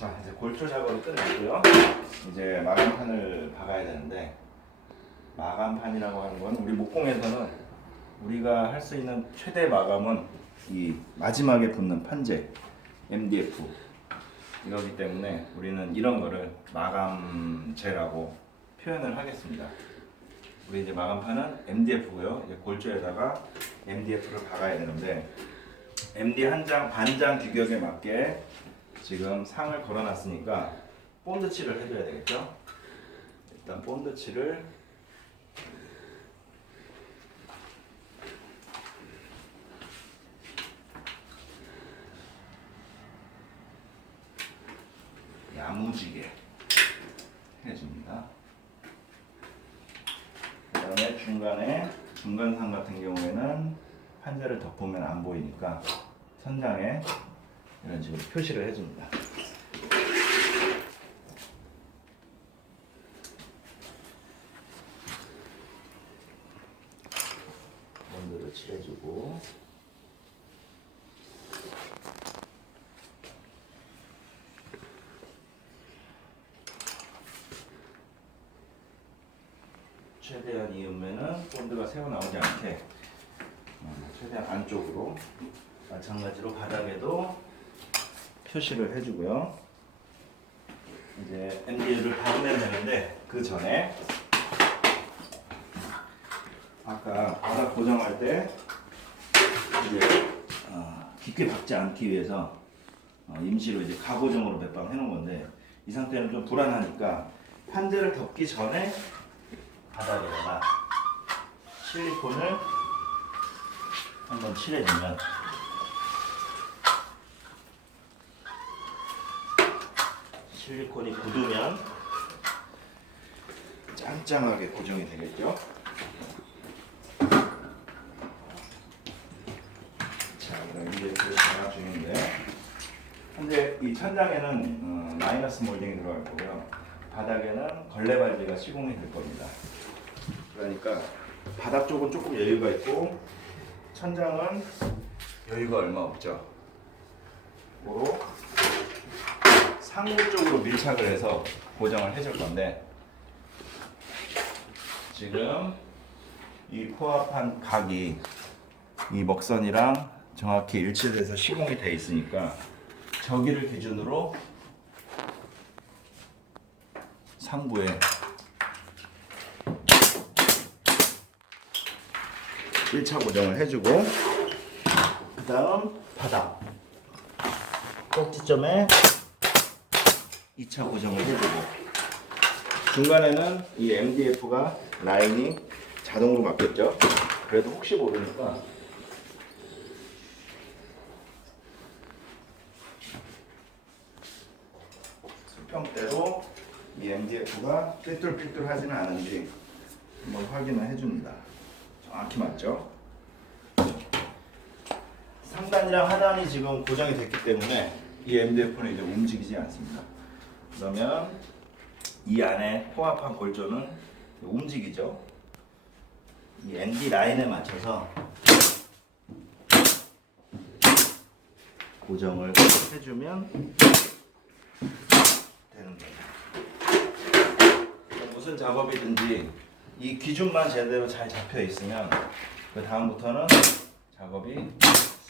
자, 이제 골조 작업이 끝났고요. 이제 마감판을 박아야 되는데, 마감판이라고 하는 건 우리 목공에서는 우리가 할 수 있는 최대 마감은 이 마지막에 붙는 판재 MDF 이거기 때문에 우리는 이런 거를 마감재라고 표현을 하겠습니다. 우리 이제 마감판은 MDF고요. 이제 골조에다가 MDF를 박아야 되는데, MD 한 장 반장 규격에 맞게 지금 상을 걸어놨으니까 본드칠을 해줘야 되겠죠. 일단 본드칠을 야무지게 해줍니다. 그 다음에 중간상 같은 경우에는 판재를 덮으면 안 보이니까 천장에 이런 식으로 표시를 해줍니다. 본드를 칠해주고, 최대한 이으면은 본드가 새어 나오지 않게 최대한 안쪽으로, 마찬가지로 바닥에도 표시를 해주고요. 이제 MD를 박으면 되는데, 그 전에 아까 바닥 고정할 때 이제 깊게 박지 않기 위해서 임시로 이제 가고정으로 몇 방 해놓은 건데, 이 상태는 좀 불안하니까 판재를 덮기 전에 바닥에다가 실리콘을 한번 칠해주면 실리콘이 굳으면 짱짱하게 고정이 되겠죠. 자, 그럼 이제 작업 중인데, 현재 이 천장에는 마이너스 몰딩이 들어갈 거고요. 바닥에는 걸레발지가 시공이 될 겁니다. 그러니까 바닥 쪽은 조금 여유가 있고 천장은 여유가 얼마 없죠. 고로 상부 쪽으로 밀착을 해서 고정을 해줄 건데, 지금 이 코앞한 각이 이 먹선이랑 정확히 일치돼서 시공이 돼 있으니까 저기를 기준으로 상부에 일 차 고정을 해주고, 그 다음 바닥 꼭지점에 2차 고정을 해주고, 중간에는 이 MDF가 라인이 자동으로 맞겠죠. 그래도 혹시 모르니까 수평대로 이 MDF가 삐뚤삐뚤 하지는 않은지 한번 확인을 해줍니다. 정확히 맞죠? 상단이랑 하단이 지금 고정이 됐기 때문에 이 MDF는 이제 움직이지 않습니다. 그러면 이 안에 코앞한 골조는 움직이죠. 이 MD 라인에 맞춰서 고정을 해주면 되는 거예요. 무슨 작업이든지 이 기준만 제대로 잘 잡혀 있으면 그 다음부터는 작업이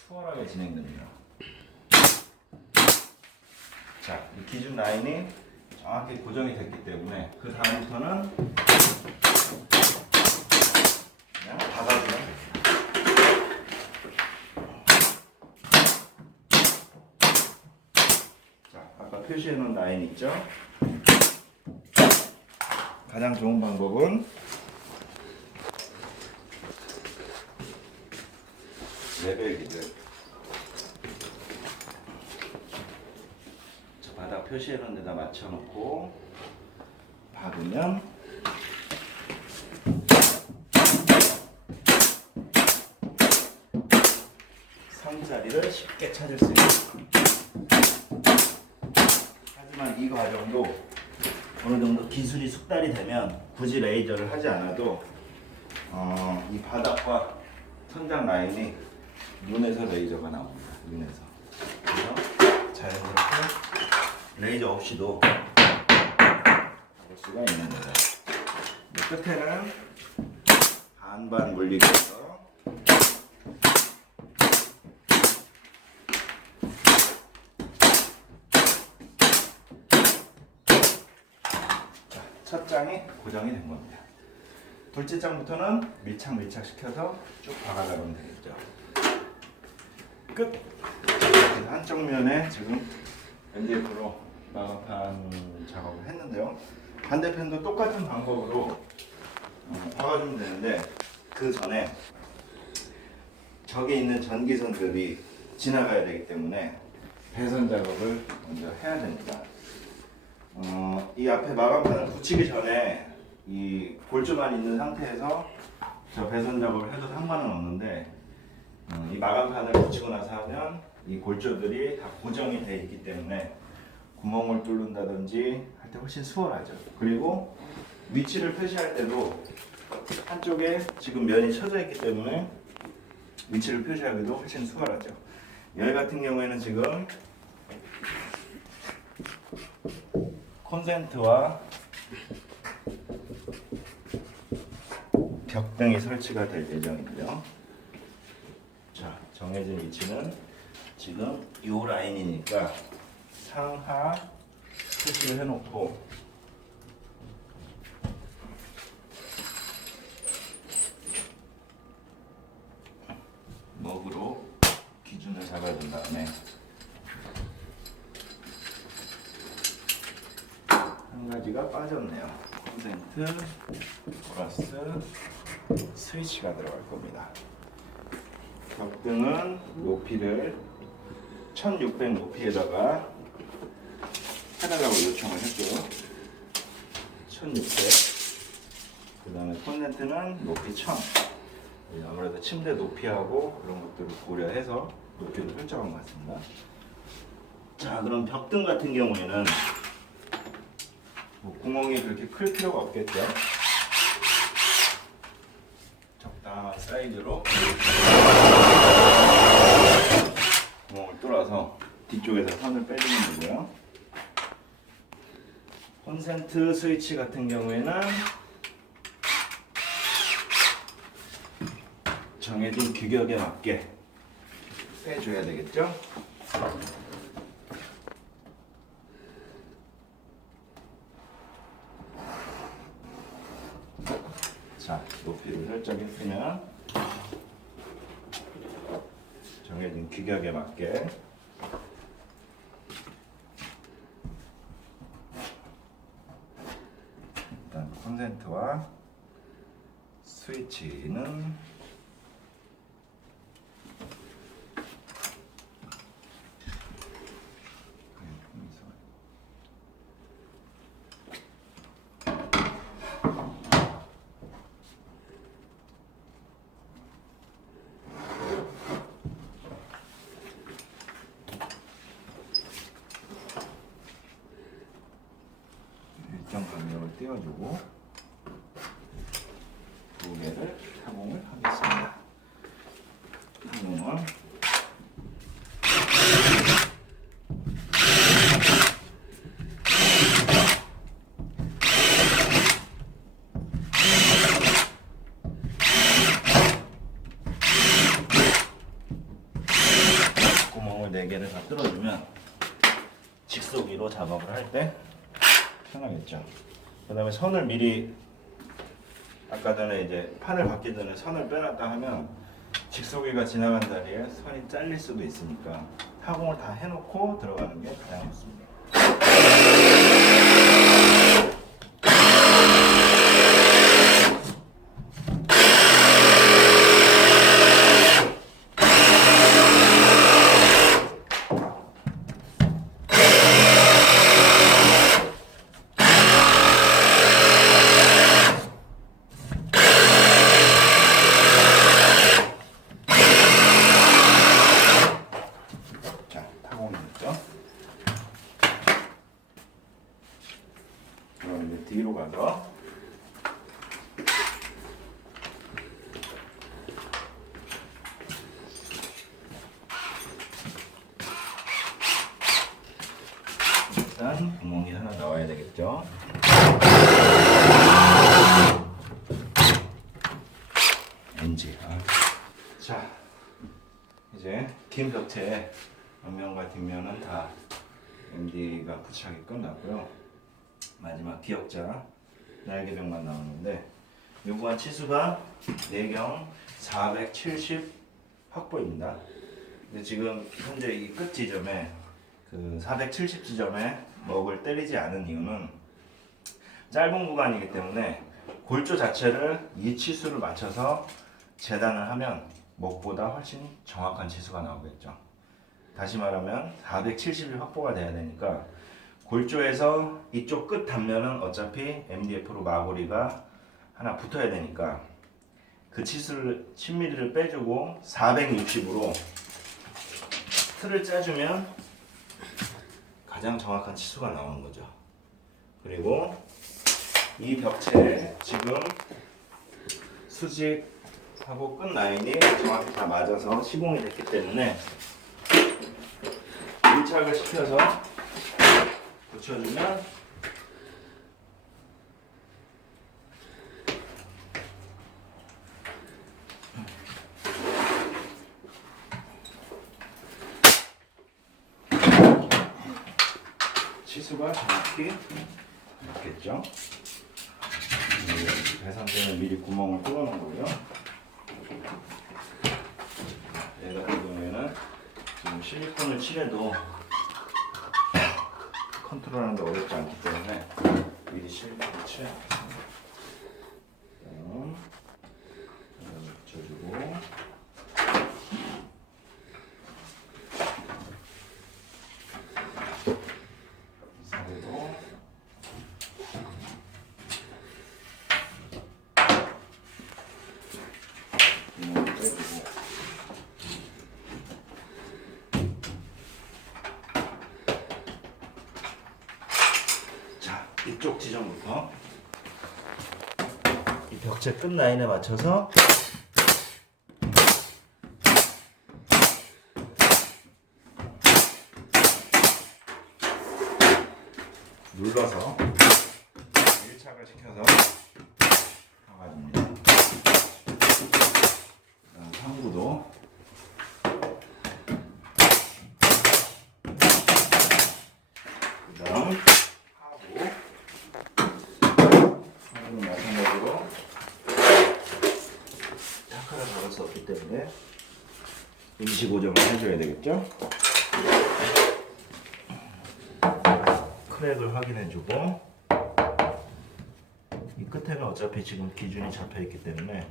수월하게 진행됩니다. 자, 이 기준 라인이 정확히 고정이 됐기 때문에 그 다음부터는 그냥 박아주면 됩니다. 자, 아까 표시해 놓은 라인 있죠? 가장 좋은 방법은 레벨기를 저 바닥 표시해 놓은 데다 맞춰 놓고 박으면 상자리를 쉽게 찾을 수 있습니다. 하지만 이 과정도 어느 정도 기술이 숙달이 되면 굳이 레이저를 하지 않아도 이 바닥과 천장 라인이 눈에서 레이저가 나옵니다. 눈에서. 그래서 자연스럽게 레이저 없이도 볼 수가 있는 거예요. 끝에는 반반 물리기 해서 첫 장이 고정이 된 겁니다. 둘째 장부터는 밀착 시켜서 쭉 박아가면 되겠죠. 끝! 한쪽 면에 지금 MDF로 마감판 작업을 했는데요. 반대편도 똑같은 방법으로 박아주면 되는데 그 전에 저기 있는 전기선들이 지나가야 되기 때문에 배선 작업을 먼저 해야 됩니다. 이 앞에 마감판을 붙이기 전에 이 골조만 있는 상태에서 저 배선 작업을 해도 상관은 없는데 이 마감판을 붙이고 나서 하면 이 골조들이 다 고정이 되어 있기 때문에 구멍을 뚫는다든지 할 때 훨씬 수월하죠. 그리고 위치를 표시할 때도 한쪽에 지금 면이 쳐져 있기 때문에 위치를 표시하기도 훨씬 수월하죠. 여기 같은 경우에는 지금 콘센트와 벽등이 설치가 될 예정이고요. 자, 정해진 위치는 지금 이 라인이니까 상하 표시를 해놓고 먹으로 기준을 잡아준 다음에 한 가지가 빠졌네요. 콘센트 플러스 스위치가 들어갈 겁니다. 벽등은 높이를 1600 높이에다가 해달라고 요청을 했고요. 1600. 그 다음에 콘센트는 높이 1000. 아무래도 침대 높이하고 그런 것들을 고려해서 높이를 설정한 것 같습니다. 자, 그럼 벽등 같은 경우에는 구멍이 그렇게 클 필요가 없겠죠. 적당한 사이즈로 구멍을 뚫어서 뒤쪽에서 선을 빼주면 되고요. 콘센트 스위치 같은 경우에는 정해진 규격에 맞게 빼줘야 되겠죠. 자, 높이를 설정했으면 정해진 규격에 맞게 일단 콘센트와 스위치는 일정 간격을 띄워주고 두 개를 타공을 하겠습니다. 타공은 구멍을 4개를 다 뚫어주면 직속위로 작업을 할 때 편하겠죠. 그 다음에 선을 미리 아까 전에 이제 판을 받기 전에 선을 빼놨다 하면 직속위가 지나간 자리에 선이 잘릴 수도 있으니까 타공을 다 해놓고 들어가는 게 가장 좋습니다. 그럼 이제 뒤로 가서 일단 구멍이 하나 나와야 되겠죠. NG. 자, 이제 긴 벽체에 앞면과 뒷면은 다 MD가 부착이 끝났고요. 마지막 기역자 날개벽만 나오는데 요구한 치수가 내경 470 확보입니다. 근데 지금 현재 이 끝 지점에 그 470 지점에 먹을 때리지 않은 이유는 짧은 구간이기 때문에 골조 자체를 이 치수를 맞춰서 재단을 하면 먹보다 훨씬 정확한 치수가 나오겠죠. 다시 말하면 470이 확보가 돼야 되니까 골조에서 이쪽 끝 단면은 어차피 MDF로 마고리가 하나 붙어야 되니까 그 치수를 10mm를 빼주고 460으로 틀을 짜주면 가장 정확한 치수가 나오는 거죠. 그리고 이 벽체에 지금 수직하고 끝 라인이 정확히 다 맞아서 시공이 됐기 때문에 밀착을 시켜서 붙여주면 치수가 정확히 맞겠죠. 배선 때문에 미리 구멍을 뚫어놓은 거고요. 얘 같은 경우에는 지금 실리콘을 칠해도 컨트롤하는 게 어렵지 않기 때문에 미리 실리콘을 칠해놨습니다. 붙여주고 사이로 구멍을 빼주고 자, 이쪽 지점부터 이 벽체 끝 라인에 맞춰서 눌러서 밀착을 시켜서 박아줍니다. 그다음 상부도 그다음 하부는 마찬가지로 타카를 박을 수 없기 때문에 임시 고정을 해줘야 되겠죠. 크랙을 확인해주고 이 끝에는 어차피 지금 기준이 잡혀있기 때문에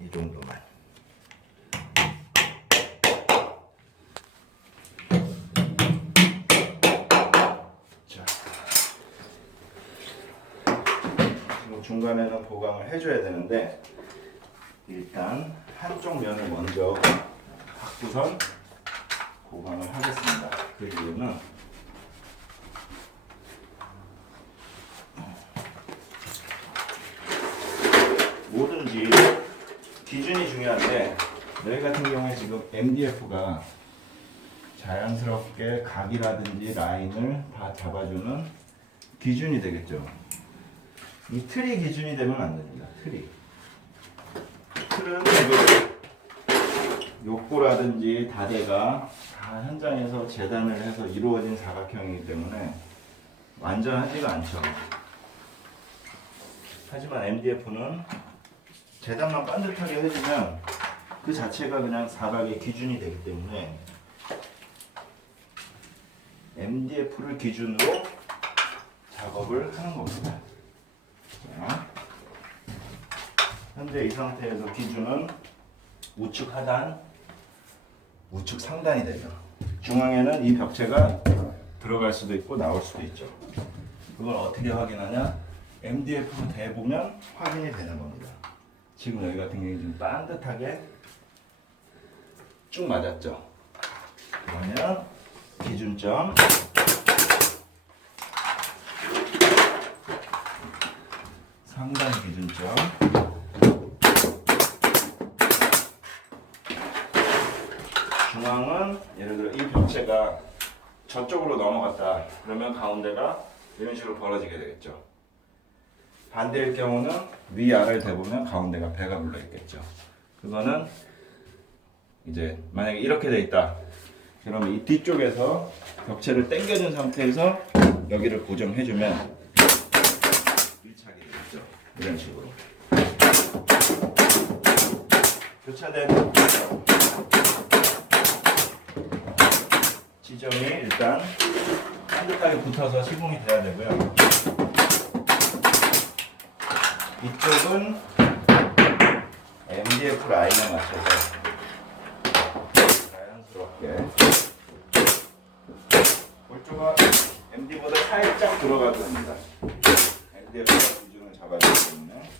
이 정도만. 자, 지금 중간에는 보강을 해줘야 되는데 일단 한쪽 면을 먼저 갖고선 보강을 하겠습니다. 그 이유는 뭐든지 기준이 중요한데 너희 같은 경우에 지금 MDF가 자연스럽게 각이라든지 라인을 다 잡아주는 기준이 되겠죠. 이 틀이 기준이 되면 안 됩니다. 틀은 지금 욕구라든지 다대가 다 현장에서 재단을 해서 이루어진 사각형이기 때문에 완전하지가 않죠. 하지만 MDF는 재단만 반듯하게 해주면 그 자체가 그냥 사각의 기준이 되기 때문에 MDF를 기준으로 작업을 하는 겁니다. 자, 현재 이 상태에서 기준은 우측 하단, 우측 상단이 되죠. 중앙에는 이 벽체가 들어갈 수도 있고 나올 수도 있죠. 그걸 어떻게 확인하냐? MDF로 대보면 확인이 되는 겁니다. 지금 여기 같은 경우에 좀 반듯하게 쭉 맞았죠. 그러면 기준점 상단 기준점 중앙은 예를 들어 이 벽체가 저쪽으로 넘어갔다. 그러면 가운데가 이런 식으로 벌어지게 되겠죠. 반대일 경우는 위아래를 대보면 가운데가 배가 불러 있겠죠. 그거는 이제 만약에 이렇게 돼 있다. 그러면 이 뒤쪽에서 벽체를 당겨준 상태에서 여기를 고정해주면 밀착이 되겠죠. 이런 식으로. 교차된 지점이 일단 반듯하게 붙어서 시공이 돼야 되고요. 이쪽은 MDF 라인에 맞춰서 자연스럽게 골조가 MD보다 살짝 들어가도 됩니다. MDF가 기준을 잡아주기 때문에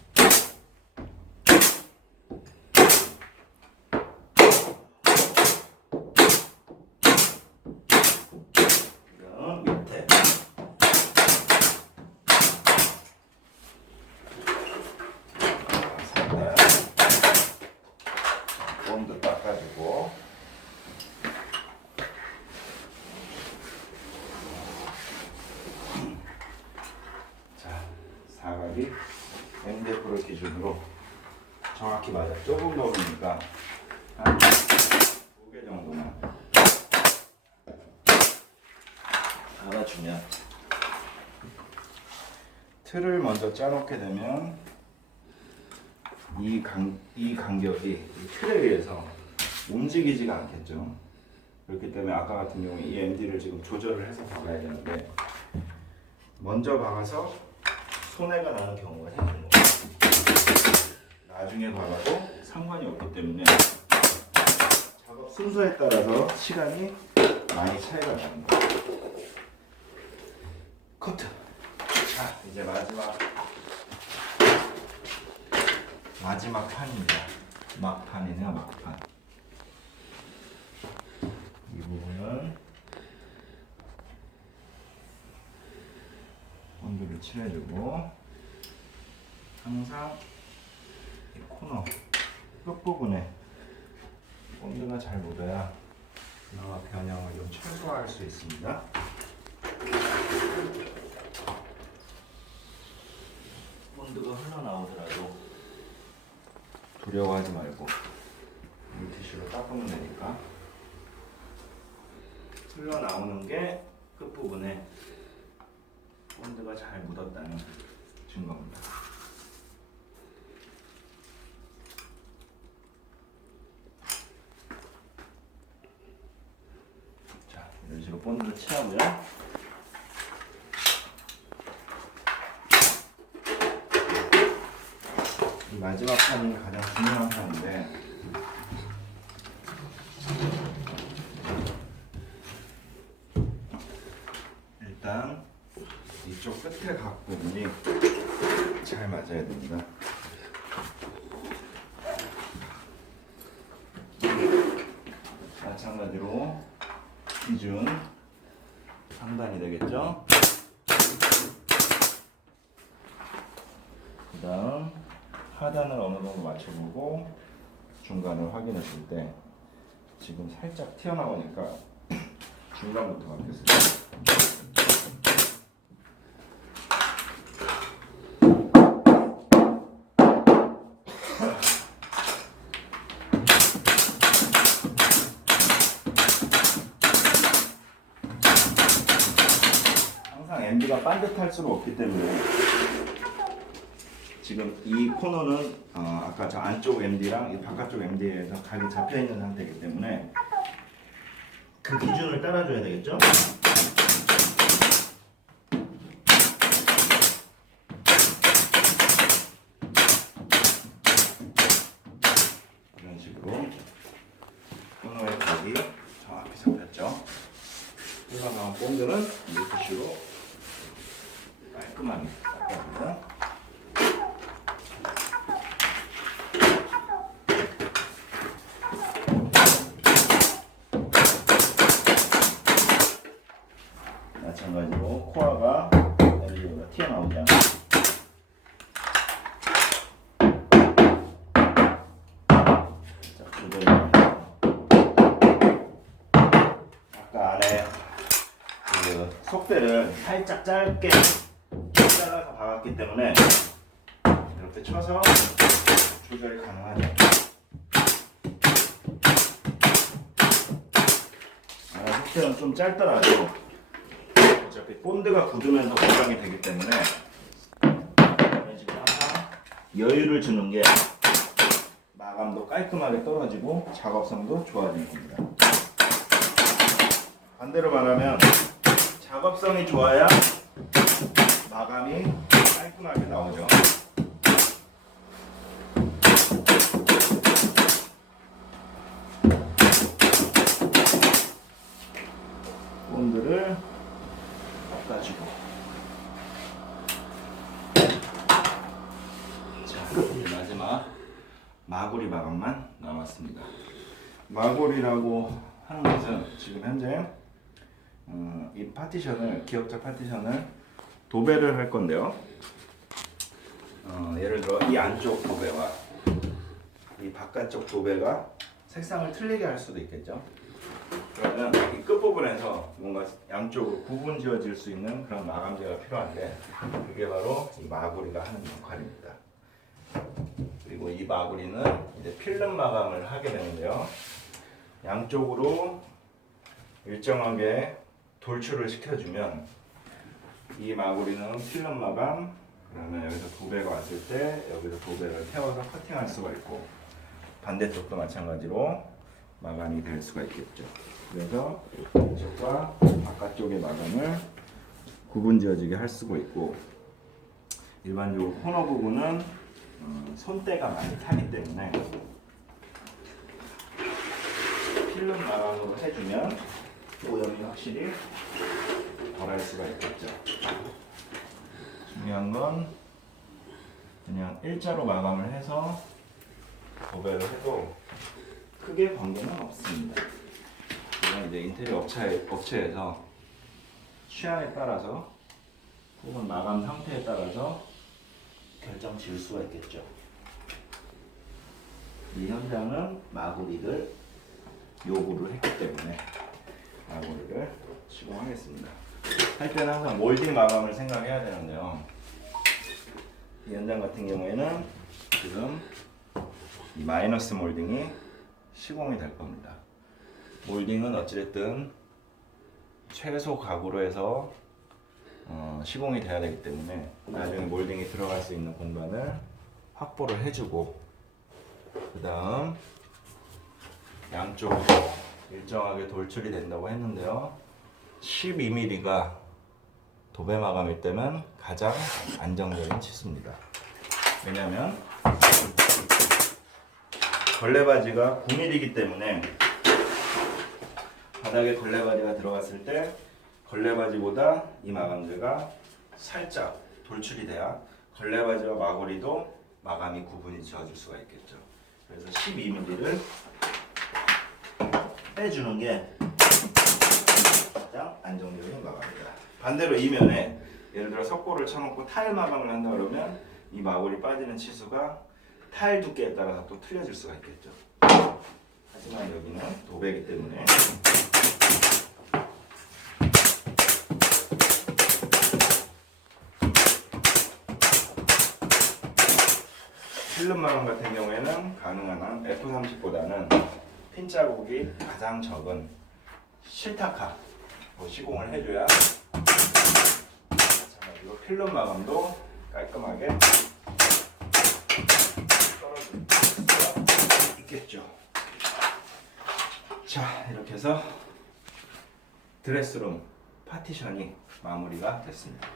그럼 밑에 살짝 본드 닦아주고 사각이 MDF를 기준으로 정확히 맞아. 조금 넘으니까 한 2개 정도만 달아주면 틀을 먼저 짜놓게 되면 이 간격이 이 틀에 의해서 움직이지가 않겠죠. 그렇기 때문에 아까 같은 경우에 이 MD를 지금 조절을 해서 박아야 되는데 먼저 박아서 손해가 나는 경우가 생기는 거예요. 나중에 박아도 상관이 없기 때문에 작업 순서에 따라서 시간이 많이 차이가 나는 거예요. 커트. 자, 이제 마지막 판입니다. 막판이네요, 막판. 이 부분은 본드를 칠해주고 항상 이 코너 끝부분에 본드가 잘 묻어야 나와 변형을 좀 최소화할 수 있습니다. 본드가 흘러나오더라도 두려워하지 말고 물티슈로 닦으면 되니까 흘러나오는 게 끝부분에 본드가 잘 묻었다는 증거입니다. 자, 이런 식으로 본드를 칠하고요. 이 마지막 판이 가장 중요한 판인데 일단 이쪽 끝에 각 부분이 잘 맞아야 됩니다. 마찬가지로 기준 상단이 되겠죠. 그 다음 하단을 어느 정도 맞춰보고 중간을 확인했을 때 지금 살짝 튀어나오니까 중간부터 바뀌었어요. 항상 MD가 반듯할수록 없기 때문에 지금 이 코너는 아까 저 안쪽 MD랑 이 바깥쪽 MD에서 각이 잡혀있는 상태이기 때문에 그 기준을 따라줘야 되겠죠? 이런 식으로 코너의 각이 정확히 잡혔죠? 흘러나온 본드는 물티슈로 깔끔하게 닦아줍니다. 마찬가지로 코어가 여기가 튀어나오지 않게 자, 조절을 아까 안에 그 속대를 살짝 짧게 잘라서 박았기 때문에 이렇게 쳐서 조절이 가능하죠. 속대는 좀 짧더라도 어차피 본드가 굳으면서 고정이 되기 때문에 지금 항상 여유를 주는 게 마감도 깔끔하게 떨어지고 작업성도 좋아지는 겁니다. 반대로 말하면 작업성이 좋아야 마감이 깔끔하게 나오죠. 본드를 닦아주고, 자, 이제 마지막 마구리 마감만 남았습니다. 마구리라고 하는 것은 지금 현재 이 파티션을, 기역자 파티션을 도배를 할 건데요. 예를 들어 이 안쪽 도배와 이 바깥쪽 도배가 색상을 틀리게 할 수도 있겠죠. 그러면 이 끝부분에서 뭔가 양쪽으로 구분 지어질 수 있는 그런 마감재가 필요한데, 그게 바로 이 마구리가 하는 역할입니다. 그리고 이 마구리는 이제 필름 마감을 하게 되는데요. 양쪽으로 일정하게 돌출을 시켜주면 이 마구리는 필름 마감, 그러면 여기서 도배가 왔을 때 여기서 도배를 태워서 커팅할 수가 있고, 반대쪽도 마찬가지로 마감이 될 수가 있겠죠. 그래서 이쪽과 바깥쪽의 마감을 구분 지어지게 할 수가 있고, 일반적으로 코너 부분은 손때가 많이 타기 때문에 필름 마감으로 해주면 오염이 확실히 덜할 수가 있겠죠. 중요한 건 그냥 일자로 마감을 해서 도배를 해도 크게 관계는 없습니다. 그냥 이제 인테리어 업체에서 취향에 따라서 혹은 마감 상태에 따라서 결정 지을 수가 있겠죠. 이 현장은 마구리를 요구를 했기 때문에 마구리를 시공하겠습니다. 할 때는 항상 몰딩 마감을 생각해야 되는데요. 이 현장 같은 경우에는 지금 이 마이너스 몰딩이 시공이 될 겁니다. 몰딩은 어찌됐든 최소 가구로 해서 시공이 돼야 되기 때문에 나중에 몰딩이 들어갈 수 있는 공간을 확보를 해주고, 그 다음 양쪽으로 일정하게 돌출이 된다고 했는데요. 12mm가 도배 마감일 때면 가장 안정적인 치수입니다. 왜냐하면 걸레바지가 9mm이기 때문에 바닥에 걸레바지가 들어갔을 때 걸레바지보다 이 마감재가 살짝 돌출이 돼야 걸레바지와 마구리도 마감이 구분이 지어질 수가 있겠죠. 그래서 12mm를 빼주는 게 가장 안정적인 마감입니다. 반대로 이면에 예를 들어 석고를 쳐놓고 타일 마감을 한다 그러면 이 마구리 빠지는 치수가 타일 두께에 따라서 또 틀려질 수가 있겠죠. 하지만 여기는 도배이기 때문에 필름 마감 같은 경우에는 가능한 한 F30보다는 핀 자국이 가장 적은 실타카로 시공을 해줘야 마찬가지로 필름 마감도 깔끔하게 떨어질 수가 있겠죠. 자, 이렇게 해서 드레스룸 파티션이 마무리가 됐습니다.